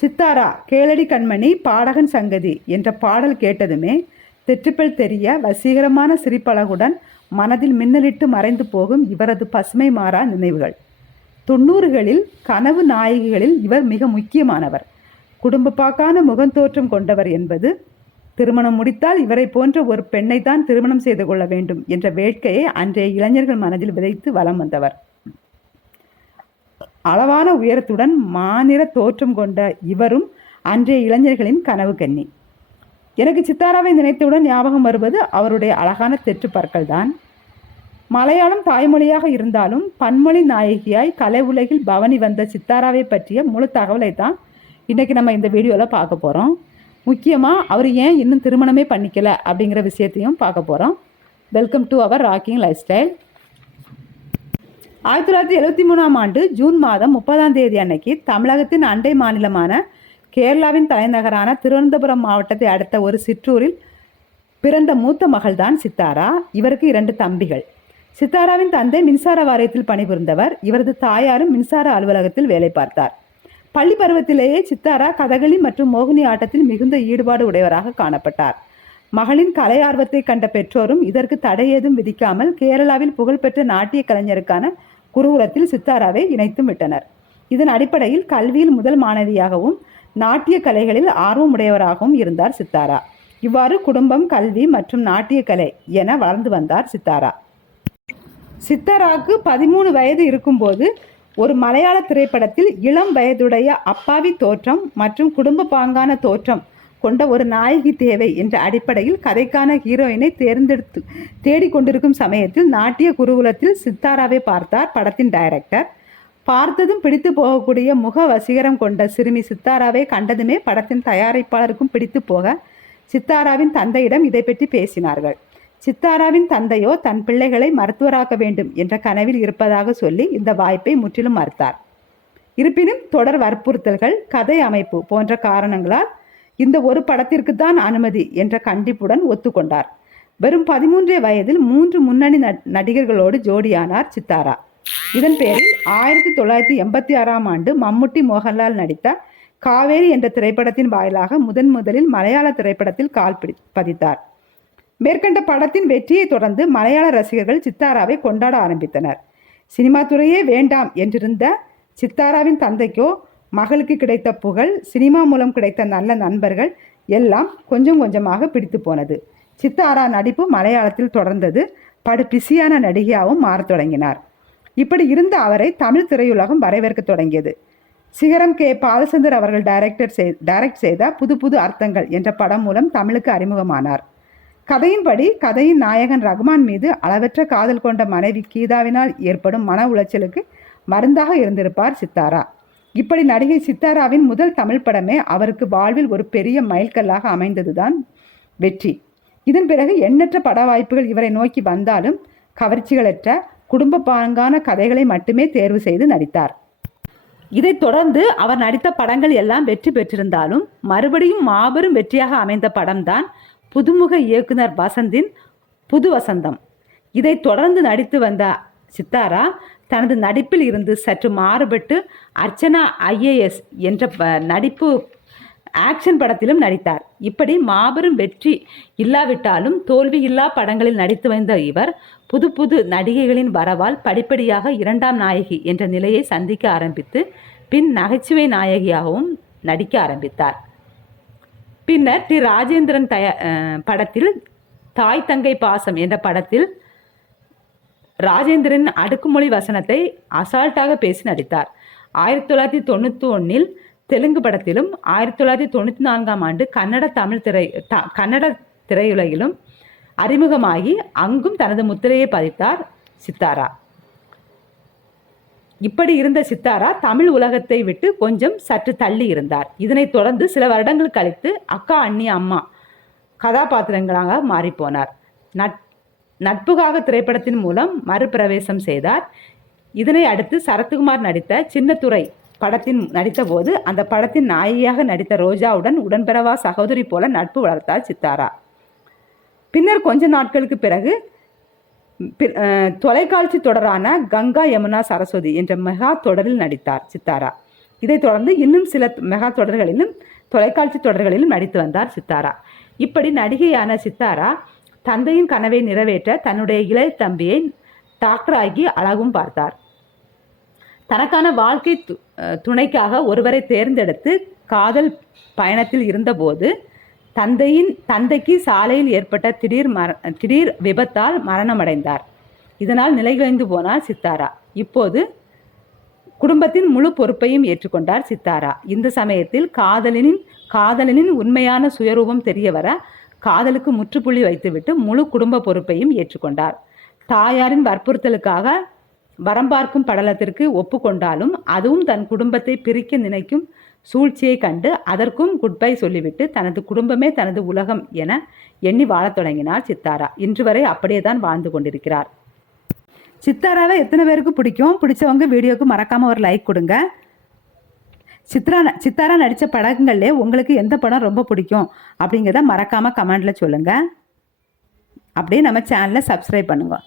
சித்தாரா கேளடி கண்மணி பாடகன் சங்கதி என்ற பாடல் கேட்டதுமே தெற்றுப்பல் தெரிய வசீகரமான சிரிப்பழகுடன் மனதில் மின்னலிட்டு மறைந்து போகும் இவரது பசுமை மாறா நினைவுகள். 90களில் கனவு நாயகிகளில் இவர் மிக முக்கியமானவர். குடும்ப பாக்கான முகந்தோற்றம் கொண்டவர் என்பது, திருமணம் முடித்தால் இவரை போன்ற ஒரு பெண்ணை தான் திருமணம் செய்து கொள்ள வேண்டும் என்ற வேட்கையை அன்றைய இளைஞர்கள் மனதில் விதைத்து வலம் வந்தவர். அளவான உயரத்துடன் மாநிற தோற்றம் கொண்ட இவரும் அன்றைய இளைஞர்களின் கனவு கன்னி. எனக்கு சித்தாராவை நினைத்தவுடன் ஞாபகம் வருவது அவருடைய அழகான தெற்று பற்கள் தான். மலையாளம் தாய்மொழியாக இருந்தாலும் பன்மொழி நாயகியாய் கலை உலகில் பவனி வந்த சித்தாராவை பற்றிய முழு தகவலை தான் இன்றைக்கி நம்ம இந்த வீடியோவில் பார்க்க போகிறோம். முக்கியமாக அவர் ஏன் இன்னும் திருமணமே பண்ணிக்கல அப்படிங்கிற விஷயத்தையும் பார்க்க போகிறோம். Welcome to our rocking lifestyle. 1973ஆம் ஆண்டு ஜூன் மாதம் 30ஆம் தேதி அன்னைக்கு தமிழகத்தின் அண்டை மாநிலமான கேரளாவின் தலைநகரான திருவனந்தபுரம் மாவட்டத்தை அடுத்த ஒரு சிற்றூரில் பிறந்த மூத்த மகள்தான் சித்தாரா. இவருக்கு 2 தம்பிகள். சித்தாராவின் தந்தை மின்சார வாரியத்தில் பணிபுரிந்தவர். இவரது தாயாரும் மின்சார அலுவலகத்தில் வேலை பார்த்தார். பள்ளி பருவத்திலேயே சித்தாரா கதகளி மற்றும் மோகினி ஆட்டத்தில் மிகுந்த ஈடுபாடு உடையவராக காணப்பட்டார். மகளின் கலை ஆர்வத்தை கண்ட பெற்றோரும் இதற்கு தடை ஏதும் விதிக்காமல் கேரளாவில் புகழ்பெற்ற நாட்டிய கலைஞருக்கான குருகுலத்தில் சித்தாராவை இணைத்தும் விட்டனர். இதன் அடிப்படையில் கல்வியில் முதல் மாணவியாகவும் நாட்டிய கலைகளில் ஆர்வமுடையவராகவும் இருந்தார் சித்தாரா. இவ்வாறு குடும்பம், கல்வி மற்றும் நாட்டிய கலை என வளர்ந்து வந்தார் சித்தாரா. சித்தாராவுக்கு 13 வயது இருக்கும்போது ஒரு மலையாள திரைப்படத்தில் இளம் வயதுடைய அப்பாவி தோற்றம் மற்றும் குடும்ப பாங்கான தோற்றம் கொண்ட ஒரு நாயகி தேவை என்ற அடிப்படையில் கதைக்கான ஹீரோயினை தேடிக்கொண்டிருக்கும் சமயத்தில் நாட்டிய குருகுலத்தில் சித்தாராவை பார்த்தார் படத்தின் டைரக்டர். பார்த்ததும் பிடித்து போகக்கூடிய முக வசீகரம் கொண்ட சிறுமி சித்தாராவை கண்டதுமே படத்தின் தயாரிப்பாளருக்கும் பிடித்து போக சித்தாராவின் தந்தையிடம் இதை பற்றி பேசினார்கள். சித்தாராவின் தந்தையோ தன் பிள்ளைகளை மருத்துவராக்க வேண்டும் என்ற கனவில் இருப்பதாக சொல்லி இந்த வாய்ப்பை முற்றிலும் மறுத்தார். இருப்பினும் தொடர் வற்புறுத்தல்கள், கதை அமைப்பு போன்ற காரணங்களால் இந்த ஒரு படத்திற்கு தான் அனுமதி என்ற கண்டிப்புடன் ஒத்துக்கொண்டார். வெறும் 13 வயதில் 3 முன்னணி நடிகர்களோடு ஜோடியானார் சித்தாரா. இதன் பேரில் 1986ஆம் ஆண்டு மம்முட்டி, மோகன்லால் நடித்த காவேரி என்ற திரைப்படத்தின் வாயிலாக முதலில் மலையாள திரைப்படத்தில் கால் பதித்தார். மேற்கண்ட படத்தின் வெற்றியை தொடர்ந்து மலையாள ரசிகர்கள் சித்தாராவை கொண்டாட ஆரம்பித்தனர். சினிமா துறையே வேண்டாம் என்றிருந்த சித்தாராவின் தந்தைக்கோ மகளுக்கு கிடைத்த புகழ், சினிமா மூலம் கிடைத்த நல்ல நண்பர்கள் எல்லாம் கொஞ்சம் கொஞ்சமாக பிடித்து போனது. சித்தாரா நடிப்பு மலையாளத்தில் தொடர்ந்தது. படு பிஸியான நடிகையாகவும் மாறத் தொடங்கினார். இப்படி இருந்த அவரை தமிழ் திரையுலகம் வரவேற்க தொடங்கியது. சிகரம் கே. பாலச்சந்தர் அவர்கள் டைரக்ட் செய்த புது புது அர்த்தங்கள் என்ற படம் மூலம் தமிழுக்கு அறிமுகமானார். கதையின்படி கதையின் நாயகன் ரகுமான் மீது அளவற்ற காதல் கொண்ட மனைவி கீதாவினால் ஏற்படும் மன உளைச்சலுக்கு மருந்தாக இருந்திருப்பார் சித்தாரா. இப்படி நடிகை சித்தாராவின் முதல் தமிழ் படமே அவருக்கு வாழ்வில் ஒரு பெரிய மைல்கல்லாக அமைந்ததுதான் வெற்றி. இதன் பிறகு எண்ணற்ற பட வாய்ப்புகள் இவரை நோக்கி வந்தாலும் கவர்ச்சிகளற்ற குடும்ப பாங்கான கதைகளை மட்டுமே தேர்வு செய்து நடித்தார். இதைத் தொடர்ந்து அவர் நடித்த படங்கள் எல்லாம் வெற்றி பெற்றிருந்தாலும் மறுபடியும் மாபெரும் வெற்றியாக அமைந்த படம்தான் புதுமுக இயக்குனர் வசந்தின் புது வசந்தம். இதை தொடர்ந்து நடித்து வந்த சித்தாரா தனது நடிப்பில் இருந்து சற்று மாறுபட்டு அர்ச்சனா IAS என்ற நடிப்பு ஆக்ஷன் படத்திலும் நடித்தார். இப்படி மாபெரும் வெற்றி இல்லாவிட்டாலும் தோல்வியில்லா படங்களில் நடித்து வந்த இவர் புது புது நடிகைகளின் வரவால் படிப்படியாக 2ஆம் நாயகி என்ற நிலையை சந்திக்க ஆரம்பித்து பின் நகைச்சுவை நாயகியாகவும் நடிக்க ஆரம்பித்தார். பின்னர் டி. ராஜேந்திரன் படத்தில் தாய் தங்கை பாசம் என்ற படத்தில் ராஜேந்திரன் அடுக்குமொழி வசனத்தை அசால்ட்டாக பேசி நடித்தார். 1991இல் தெலுங்கு படத்திலும் 1994ஆம் ஆண்டு கன்னட திரையுலகிலும் அறிமுகமாகி அங்கும் தனது முத்திரையை பதித்தார் சித்தாரா. இப்படி இருந்த சித்தாரா தமிழ் உலகத்தை விட்டு கொஞ்சம் சற்று தள்ளி இருந்தார். இதனைத் தொடர்ந்து சில வருடங்கள் கழித்து அக்கா அண்ணி அம்மா கதாபாத்திரங்களாக மாறிப்போனார். நட்புக்காக திரைப்படத்தின் மூலம் மறுபிரவேசம் செய்தார். இதனை அடுத்து சரத்குமார் நடித்த சின்னத்துறை படத்தின் நடித்த போது அந்த படத்தின் நாயகியாக நடித்த ரோஜாவுடன் உடன்பிறவா சகோதரி போல நட்பு வளர்த்தார் சித்தாரா. பின்னர் கொஞ்ச நாட்களுக்கு பிறகு தொலைக்காட்சி தொடரான கங்கா யமுனா சரஸ்வதி என்ற மெகா தொடரில் நடித்தார் சித்தாரா. இதைத் தொடர்ந்து இன்னும் சில மெகா தொடர்களிலும் தொலைக்காட்சி தொடர்களிலும் நடித்து வந்தார் சித்தாரா. இப்படி நடிகையான சித்தாரா தந்தையின் கனவை நிறைவேற்ற தன்னுடைய இளைய தம்பியை டாக்டராகி அழகும் பார்த்தார். தனக்கான வாழ்க்கை துணைக்காக ஒருவரை தேர்ந்தெடுத்து காதல் பயணத்தில் இருந்தபோது தந்தைக்கு சாலையில் ஏற்பட்ட திடீர் விபத்தால் மரணமடைந்தார். இதனால் நிலைகுலைந்து போனார் சித்தாரா. இப்போது குடும்பத்தின் முழு பொறுப்பையும் ஏற்றுக்கொண்டார் சித்தாரா. இந்த சமயத்தில் காதலனின் உண்மையான சுயரூபம் தெரிய வர காதலுக்கு முற்றுப்புள்ளி வைத்துவிட்டு முழு குடும்ப பொறுப்பையும் ஏற்றுக்கொண்டார். தாயாரின் வற்புறுத்தலுக்காக வரம்பார்க்கும் படலத்திற்கு ஒப்புக்கொண்டாலும் அதுவும் தன் குடும்பத்தை பிரிக்க நினைக்கும் சூழ்ச்சியை கண்டு அதற்கும் குட்பை சொல்லிவிட்டு தனது குடும்பமே தனது உலகம் என எண்ணி வாழத் தொடங்கினார் சித்தாரா. இன்று வரை அப்படியே தான் வாழ்ந்து கொண்டிருக்கிறார். சித்தாராவை எத்தனை பேருக்கு பிடிக்கும்? பிடிச்சவங்க வீடியோக்கு மறக்காமல் ஒரு லைக் கொடுங்க. சித்தாரா நடித்த படங்கள்லே உங்களுக்கு எந்த படம் ரொம்ப பிடிக்கும் அப்படிங்கிறத மறக்காமல் கமெண்டில் சொல்லுங்கள். அப்படியே நம்ம சேனலை சப்ஸ்கிரைப் பண்ணுங்கள்.